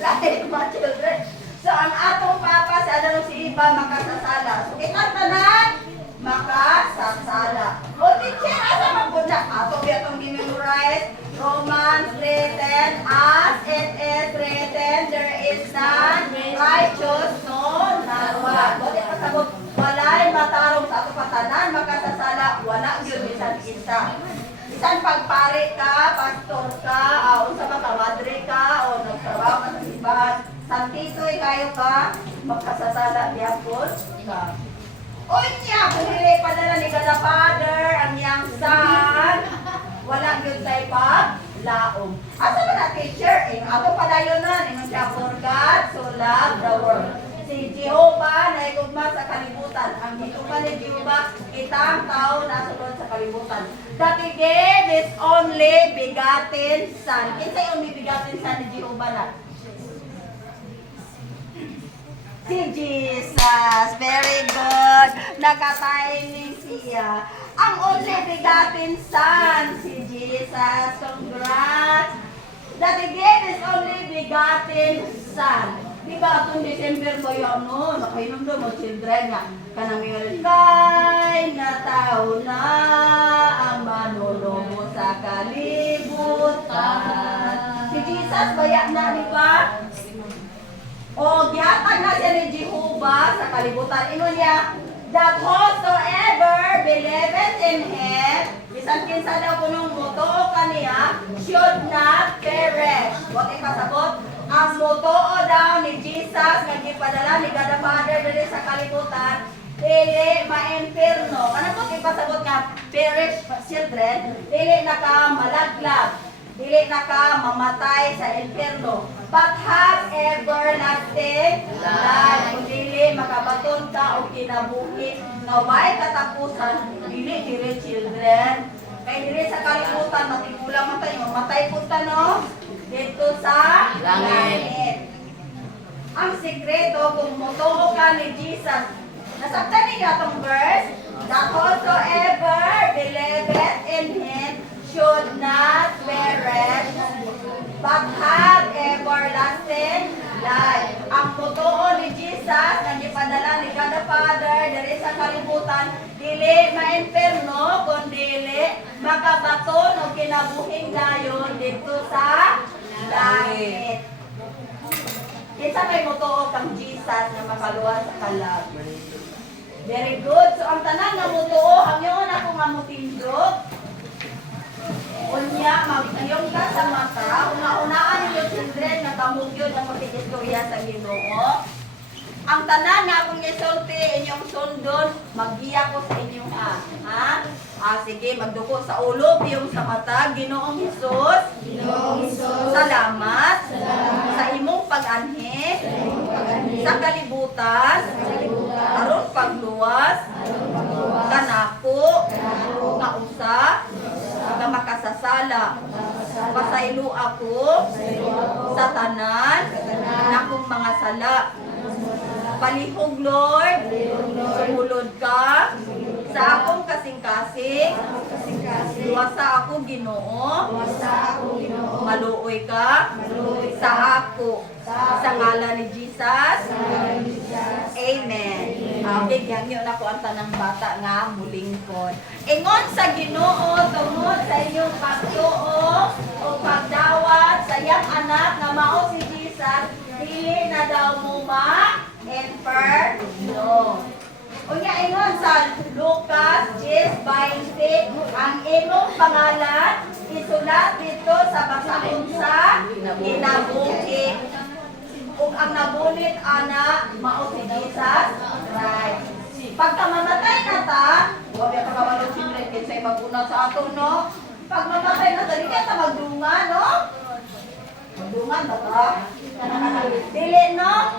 Lahin mga children. So ang atong papa, si Adano si Iba, makasasala. So itang tanan, makasasala. O teacher, asa magpunta? Ato itong di-memorize. Romans written as it is written, there is none righteous, no, not one. Buti pasabot, walay matarong sa ato patanan, makasasala, wala yun bisan isa. Bisan pagpari ka, pastor ka, unsa ba ka, madre ka, o nagtrabaho ka sa simbahan, santitoy kayo ka, makasasala diapon ka. Unya, kung hindi padala ni God the Father, ang iyang Son, wala yun sa ipaglaom. Asa ba na teacher? Ato padayon na, naman siya, for God so loved the world. Si Jehovah na igugma sa kalibutan. Ang hitungman ni Jehovah, itang tao na sulod sa kalibutan. That He gave His only begotten Son. Kinsa yung only begotten Son ni Jehovah na? Si Jesus. Very good. Nakatiming siya. Ang only begotten Son, si Jesus. Congrats! That He gave His only begotten Son. Di ba itong December ko yun, no? Nakainom doon mo, children nga. Kanang ngayon, kay na tao na ang manulubo sa kalibutan. Si Jesus, bayak na, di ba? O, gihatag na siya ni Jehovah sa kalibutan. Ino niya, that whosoever believeth in Him, bisan kinsa daw kunong motoo kaniya, should not perish. Huwag ipasabot, ang motoo daw ni Jesus nga gipadala ni God the Father dili sa kalibutan, dili ma-impierno. Ano po ipasabot nga perish, children? Dili na ka malaglag, dili na ka mamatay sa impierno, but have everlasting life. Kung dili makabaton ka o kinabuhi na may katapusan, dili children. Kaya dili sa kalibutan, matigulang man tayo, mamatay punta no? Dito sa langit. Ang sikreto kung mutuo ka ni Jesus. Nasabtan ninyo itong verse? That whosoever believeth in Him should not perish, but have everlasting life. Ang mutuo ni Jesus na gipadala ni God the Father diri sa kalibutan, dili ma-inferno, kundi makabato o kinabuhing dayon dito sa langit. Isa may mutuo kang Jesus na makaluwas sa kalag. Very good. So ang tanan nga mutuo, hangyon ako nga mutindog. Unya, magtayong ka sa mata, una-unaan ninyo children na kamugyo ng makikistorya sa Ginoo. Ang tanan nga akong isulti inyong sundon, maggiya ko sa inyong ha? Sige, magduko sa ulo, yung sa mata, Ginoong Hesus. Salamat. Sa imong pag-anhi. Sa kalibutan. Aron pagluwas. Kanako. Kausa. Nga makasasala. Pasaylo ako. Sa tanan. Nakong mga sala. Palihog, Lord. Sumulod ka. Sa akong kasing-kasing. Luwasa ako, Ginoo. Maluoy ka. Sa ako. Sa ngalan ni Jesus. Amen. Okay, gangyo na ko ang tanang bata nga mulingkod. Ingon sa Ginoo tungod sa inyong pagtuo o pagdawat sa iyang anak nga mao si Jesus, dili na daw mo ma-inferno. Unya ingon sa Lucas 10:20, ang imong pangalan isulat dito sa basahon sa kinabuhi. Ug ang nabunit ana mao si Jesus Christ. Pagka mamatay na ta, wala ka kawalo si Christ kinsay maguna sa ato no. Pag mamatay na ta, di ka magdunga no. Magdunga ba ka? Dili no.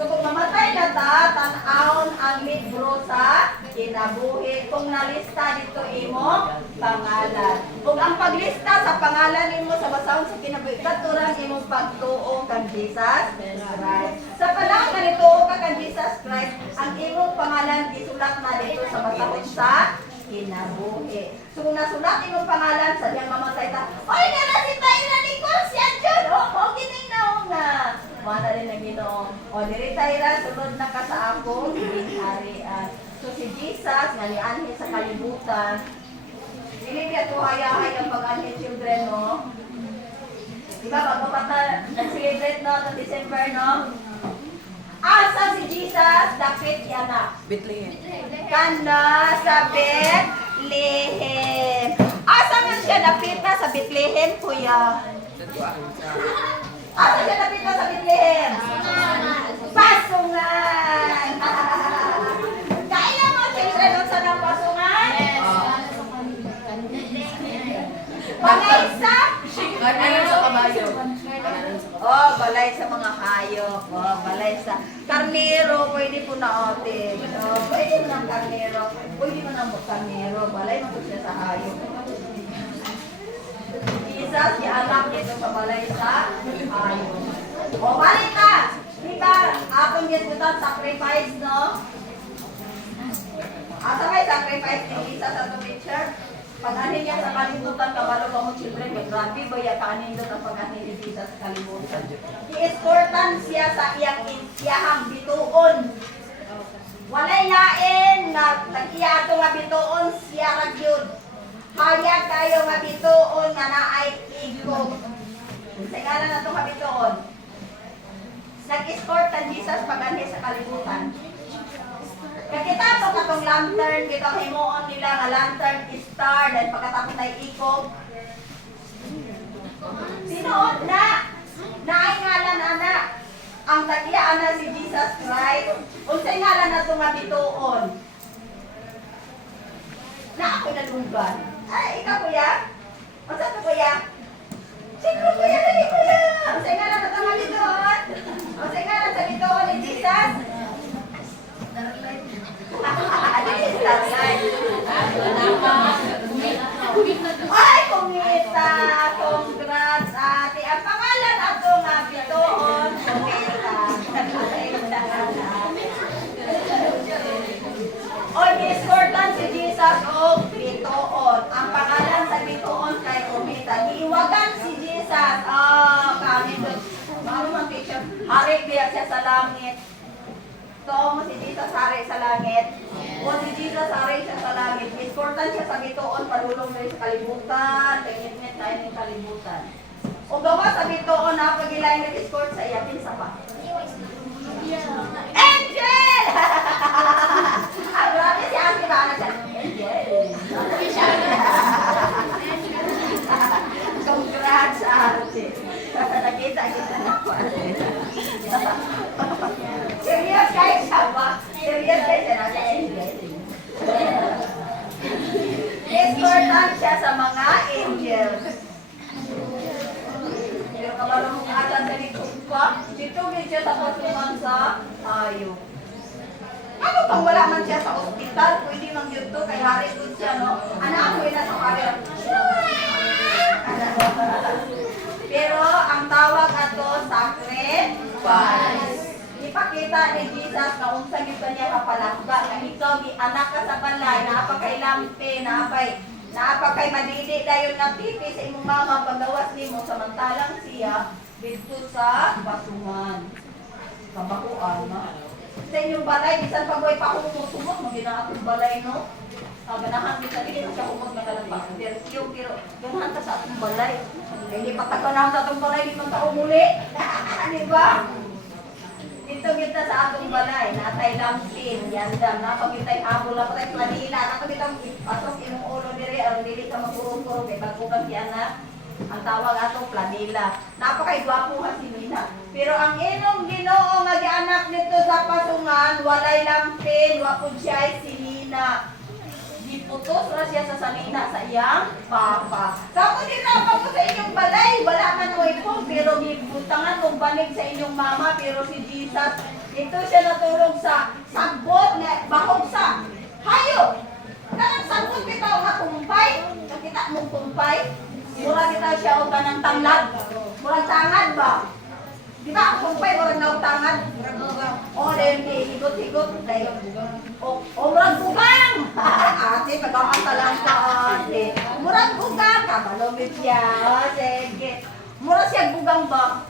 So kung mamatay na ta, tan-aon ang libro sa kinabuhi. Kung nalista dito imo pangalan. Kung ang paglista sa pangalan nimo sa basahon sa kinabuhi, katuran imong pagtuo kang Jesus Christ. Sa panahon nga nituo ka kang Jesus Christ, ang imong pangalan isulat na dito sa basahon sa kinabuhi. So kung nasulat imong pangalan sa diyang mamatay ta, oy nga na si Tyra Nicole si Anjon, oh, gininaw nga. Mana rin ang Ginoo. O diri Tyra, sunod na ka sa ako, ginharian. So si Jesus nga nianhi sa kalibutan. Dili biya ko hayahay ang pag-anhi children no. Diba bago pa ta nag-celebrate no sa December no? Asa si Jesus dapit yana? Bethlehem. Kana sa Bethlehem. Asa man siya dapit na sa Bethlehem kuya? Asa siya dapit na sa Bethlehem? Pasungan. Kaya mo children doon sa ng pasungan? Pangaysa? Ano sa kabayo? Oh, balay sa mga hayop. Oh, balay sa karnero. Pwede po na otin. Oh, pwede mo ng karnero. Pwede mo ng karnero. Balay mo siya sa hayop. Jesus, i-anak nito sa balay sa hayop. Oh, balik ka! Diba, atong ginsutan sacrifice, no? Asa may sacrifice ni Jesus sa itong picture? Pag-anin niya sa kalimutan, kabalo ka mo children, grabe ba yung kanin doon ang pag-anin ni Jesus sa kalimutan? I-escortan siya sa iyahang bituon. Walay lain na nag-iya ito nga bituon siya ragyod. Hayag kayo nga bituon nga naay igog. Sa ngalan na ito nga bituon. Nag-escortan Jesus pag-anin sa kalimutan. Nakita po katong lantern, dito himuon nila nga lantern star, dahil pagkatapos ay ikog. Sinoon na? Naay ngalan anak. Ang tagya ana si Jesus Christ. Unsay ngalan na ito nga bituon? Na ako nalugan. Ay, ikaw kuya? Unsa ito kuya? Siguro kuya, dali kuya. Unsay ngalan na ito nga bituon? Unsay ngalan sa bituon ni Jesus? Starlight. sa langit. Totoo mo si Jesus hari sa langit. O si Jesus hari siya sa langit. Important siya sa bituon, padulong na sa kalibutan, kagitnit tayo ng kalibutan. O gawa sa bituon, napagilay nag-escort sa iya, pinsa pa. Angel! Ah, grabe si Ate ba? Angel. Congrats, Ate. Nakita kita na po, Ate. Serious guys siya ba? Serious guys siya na sa angel. Important siya sa mga angels. Pero kabalo mong alam sa dito pa, dito siya sa pasungan sa tayo. Ano pang wala man siya sa ospital, pwede mang yun to, kay hari good siya, no? Anak mo yun na sa hari. Pero ang tawag ato, sacrifice. Ipakita ni Jesus na unsa gyud kanya kapalakba nga ikaw gi anak ka sa balay, naapakay lampe, naapakay madili dayon nga pipi sa imong mama paggawas nimo samantalang siya dito sa basungan. Kabakuan na. Sa inyong balay bisan pa boy pa humot mo gina atong balay no. Ganahan kita dili sa humot nga kalabas. Pero ganahan ta sa atong balay. Hindi pa tatanang sa atong balay di man ta umuli. Di ba? Dito kita sa atong balay, natay lampin, yandam, napagitay abo lang patay Manila, napagitang pasok imong ulo dire, aron dili ka magkurong-kurong kay bagkugang si anak. Ang tawag atong planila. Napakay gwapo ha si Nina. Pero ang inong Ginoo nga gianak nito sa pasungan, walay lampin, wapo siya si Nina. Giputos ra siya sa sanina sa iyang papa. Kamu din na pa sa inyong balay, wala man mo ipon, pero gibutangan mong banig sa inyong mama, pero si Jesus, ito siya natulog sa sagbot na bahog sa hayop. Kanang sagbot bitaw nga kumpay, nakita mong kumpay, mura kita siya o kanang tanglad, murang tangad ba? Di ba ang kumpay murang nautangad? O, dahil higot-higot, o murang bugang! Ate, pagkakanta lang ka, ate. Murang bugang, kabalomit siya, sige. Murang siya bugang ba?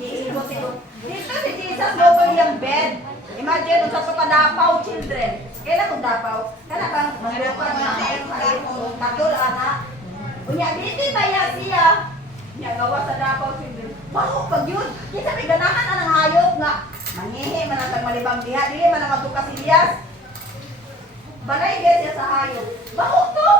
Higot-higot. Dito si Jesus, logo yung bed. Imagine, kung sa padapaw, children. Kailan kung dapaw? Kailan kang maglupan na katol, anak. Unya, dito tayo siya. Unya, gawa sa dapaw, children. Baho pag yun. Kita may ganahan na ng hayop nga. Mangihi, manatag malibang diha. Dili man ang matukas Elias. Balay guys siya sa hayop. Baho to.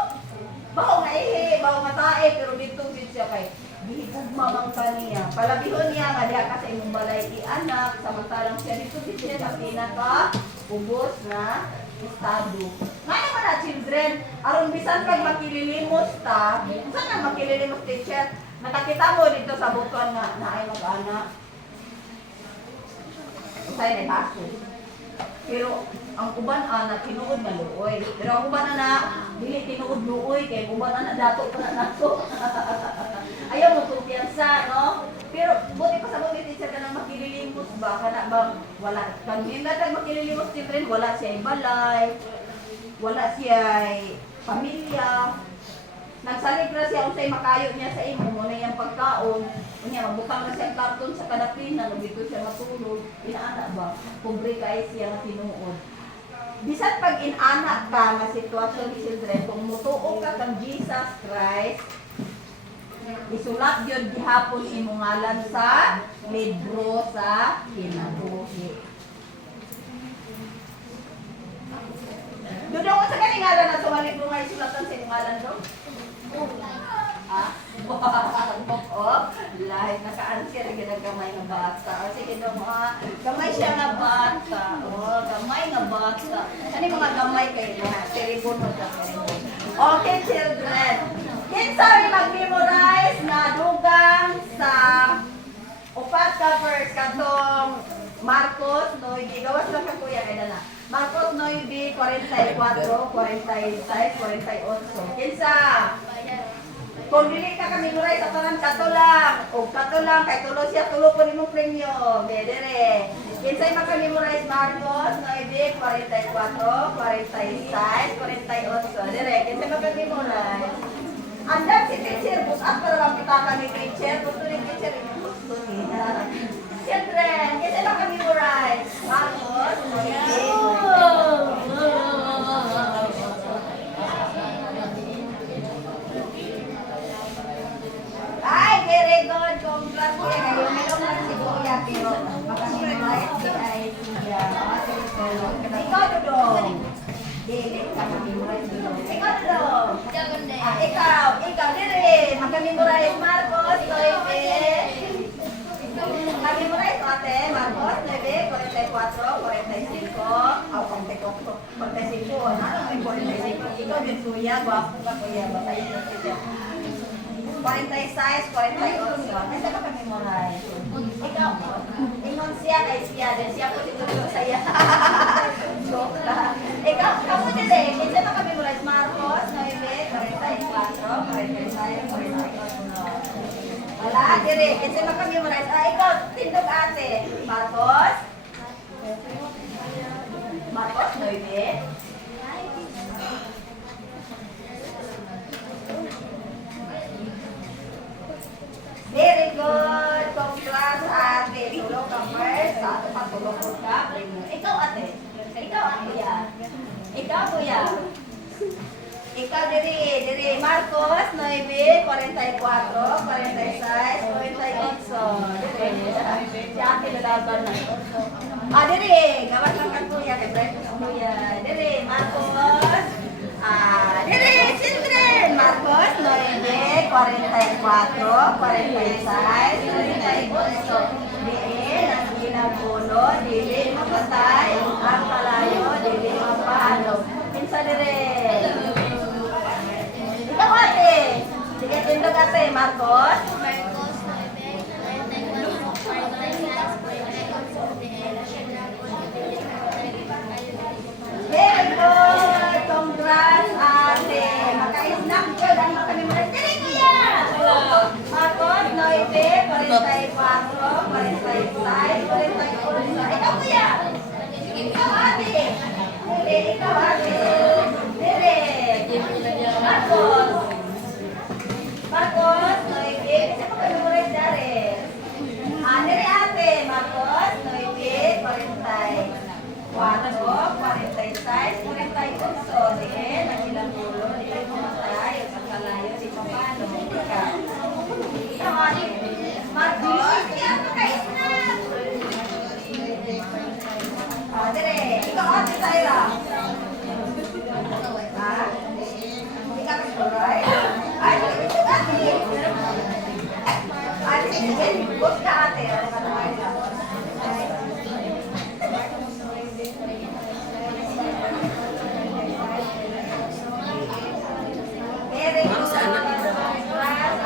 Baho nga ihi, baho nga tae. Pero dito din siya kay gihigugma mang kaniya. Palabihon niya nga diha ka sa imong balay i-anak. Samantalang siya dito din siya sa pinaka-ubos na estado. Nga naman na children, aron bisan pag makililimos ta, saan na makililimos teacher? Nakakita mo dito sa butuan na ay mag-anak. Usay na baso. Pero ang uban anak tinuod na luoy. Pero ang uban anak dili tinuod luoy kay uban anak dato pa na nato. Ayaw mo kumpiyansa, no? Pero buti pa sa buti teacher ka nang makililimos ba? Kana bang wala kang hindi na makililimos children, wala siya balay. Wala siya pamilya. Nagsalig na siya unsay makayo niya sa imo mo na iyang pagkaon. Unya magbutang na siya karton sa kadapinan, dito siya matulog. Inaana ba? Pobre kay siya nga tinuod. Bisan pag inanak ka nga sitwasyon ni children, kung mutuo ka kang Jesus Christ, isulat yun gihapon imong ngalan sa libro sa kinabuhi. Doon ako sa kaning ngalan na sa libro nga isulatan sa imong ngalan do? Ah? Oo. Lahat naka-answer yung gamay nga bata. O sige daw mga gamay siya nga bata. O gamay nga bata. Ano yung mga gamay kayo na? Teribon o sa teribon. Okay children. Kinsa rin mag-memorize na dugang sa upat ka verse katong Marcos 9. Gawas lang ka kuya kay dala. Marcos 9, 44, 46, 48. Kinsa? Kung dili ka kami nuray sa tanan kato lang. O kato lang, kay tulo siya, tulo po nimong premyo. Bedere. Kinsay maka-memorize Marcos 9, 44, 46, 48. Dire, kinsay maka-memorize. Andam si teacher, bukas para makita ka ni teacher. Gusto ni teacher, gusto niya. Siyempre, ikaw din kuya, gwapo ka kuya, batayin na siya. 46, 48. Ay, saan ka memorize? Ikaw, ingon siya kay siya, din siya po dito sa iya. Joke lang. Ikaw, kamu din eh, kinsa ka memorize? Marcos, 9, 44, 45, 48. Wala, dire, kinsa ka memorize? Ah, ikaw, tindog ate. Marcos? Marcos, 9. Very good. Congrats, ate. Tulog ka first. Sa ato pa, tulog ka. Ikaw, ate. Ikaw, kuya. Ikaw, kuya. Ikaw, diri. Marcos, 9, 44, 46, 48. Diri. Si ate, lalaban na. Ah, diri. Gawas lang ka, kuya. Kay breakfast, kuya. Diri, Marcos. Ah, diri, children. Marcos, 9, 44, 46, 48. Diin, ang ilang puno, dili mapatay, ang palayo, dili mapahalo. Pinsa dire. Ikaw ate. Sige, tindog ate, Marcos. Marcos 9, 46, Very good. Congrats, ate. Maka-snack yun ang makamemorize. Dili kuya. Marcos, 9, 44, 46, 48. Ikaw kuya. Ikaw ate. Dili, ikaw ate. Dili. Marcos. Marcos, 9. Isa pa ka-memorize dari. Ah, dili ate. Marcos, 9, 46. 4, 46, 48. Din, ang ilang ulo, di mo matay, at pagkalayo, di pa paano. Ikaw, ate. Marcos, kaya mo kayo na. Ah, dire. Ikaw, ate, Tyra. Ha? Ikaw, Tyra. Ay, ito, ate. Ate, sige, good ka, ate. Ano ka naman ka? Very good.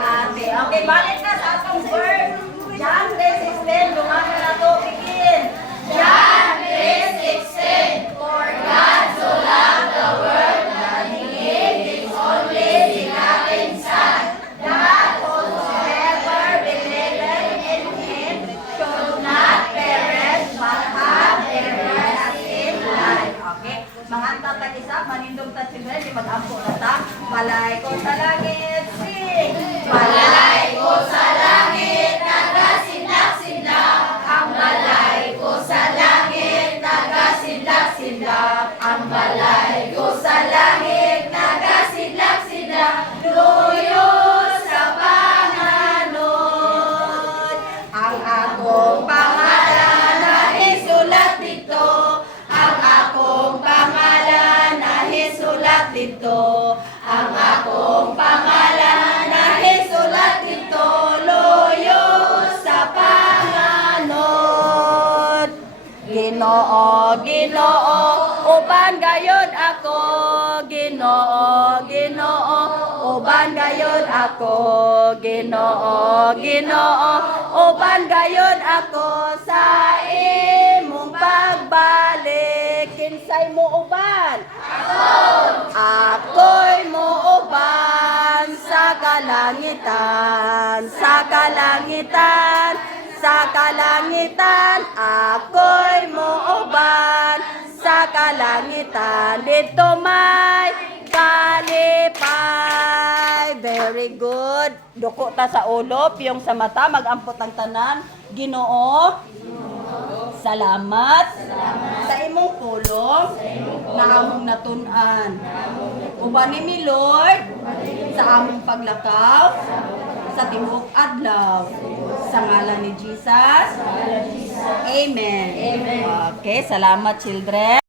Ate. Okay, balik na sa atong verse. John 3:16. Lumama na to. Begin. John 3:16. For God so loved the world that He gave His only begotten Son, that whosoever believeth in Him should not perish but have everlasting life. Okay? Manganta ta isa, manindog ta children, di mag-ampo na ta. Balay ko sa langit, sing! Balay ko sa langit, nagasidlak-sidlak. Ang balay ko sa langit, nagasidlak-sidlak. Ang balay ko sa langit, nagasidlak-sidlak. Luyo sa panganod. Ang akong pangalan na isulat dito. Ang akong pangalan na isulat dito. Ang akong pangalan na isulat dito. Loyo sa panganod. Ginoo, Ginoo, uban gayud ako. Ginoo, Ginoo, uban gayud ako. Ginoo, Ginoo, uban gayud ako sa imong pagbalik. Kinsay mo uban? Ako'y muuban sa kalangitan, sa kalangitan, sa kalangitan. Ako'y muuban sa kalangitan. Dito may kalipay. Very good. Duko ta sa ulo, piyong sa mata, mag-ampot ang tanan. Ginoo, salamat sa imong tulong na among natun-an. Uban mi Lord sa among paglakaw sa tibuok adlaw. Sa ngalan ni Jesus. Amen. Okay, salamat children.